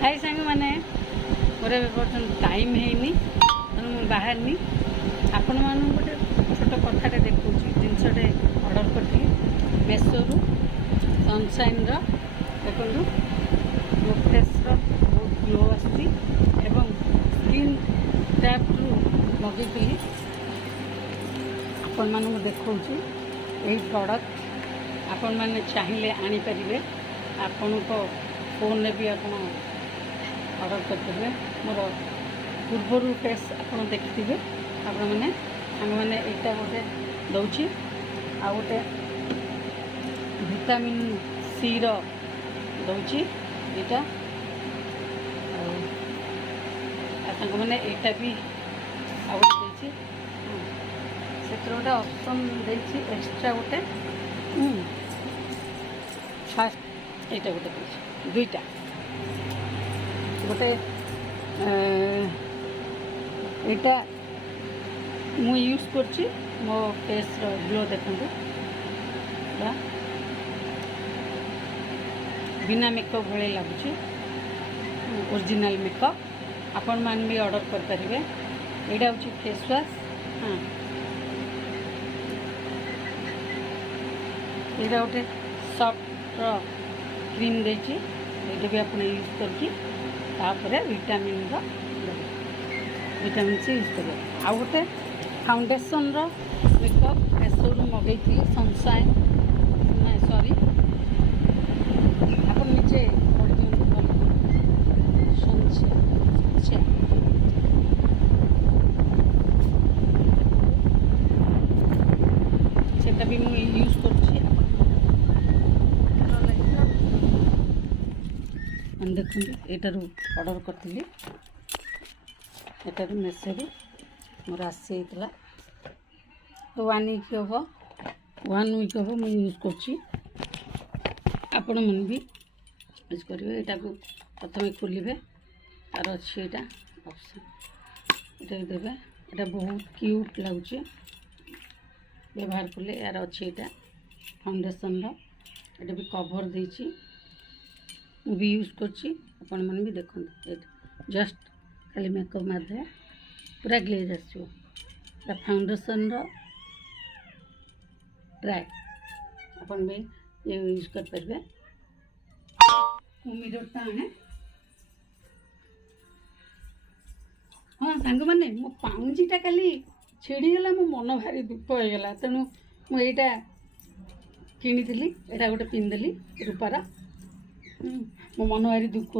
हाय सांग मैंने मोर बर्तन टाइम है बाहरनी आपण मान गोटे छोट कथाटे देखा जिनसटे ऑर्डर करी मेसो रु सनशाइन देखो मो फेस बहुत ग्लो आसी स्किन टैप रु लगे आपण मान देखा यही प्रोडक्ट आपण मैंने चाहिए आनीपर आपण को फोन में भी आप ऑर्डर करेंगे मोर पूर्वर फेस आप देखिए आपण मैंने आम मैंने यहाँ गोटे दौची आ गोटे विटामिन सी दौची यहाँ मैंने यहाँ भी आगे से गोटे ऑप्शन देती एक्स्ट्रा गोटे फास्ट यहाँ गोटे दुईटा गोटे यहाँ मु यूज कर मो फेस ग्लो देखो बिना मेकअप भाई लगुच ओरिजिनल मेकअप आपण मान भी ऑर्डर करेंगे यहाँ हूँ फेस वाश हाँ यहाँ गोटे सॉफ्ट क्रीम देती ये भी आप यूज करके विटामिन विटामिन सी यूज करेंगे आ गोटे फाउंडेशन मेकअप मेसो मगई सनशाइन ना सॉरी आप निजे सेटा भी मुझे यूज कर देखते यटार ऑर्डर करी यटार मेसो मोर आसी 1 वीक हम मुझे यूज कर मन भी यूज करेंगे यहाँ को प्रथम खोलिए तार अच्छे यहाँ ऑप्शन यहाँ देवे यहाँ बहुत क्यूट लगुच व्यवहार कले यार अच्छे यहाँ फाउंडेशन यहाँ भी कवर देती भी यूज करपन मन भी देखते जस्ट खाली मेकअप मारदे पूरा ग्लेज आसो फाउंडेशन ट्राय अपन भी ये यूज कर पारे मिररटा आने हाँ सांग मैंने मो पाउंजीटा खाली छिड़ीगला मो मन भारी दुख होगा तेणु मुझे किनी यहाँ गोटे पिंधिदेली रूपार मो मन भारी दुख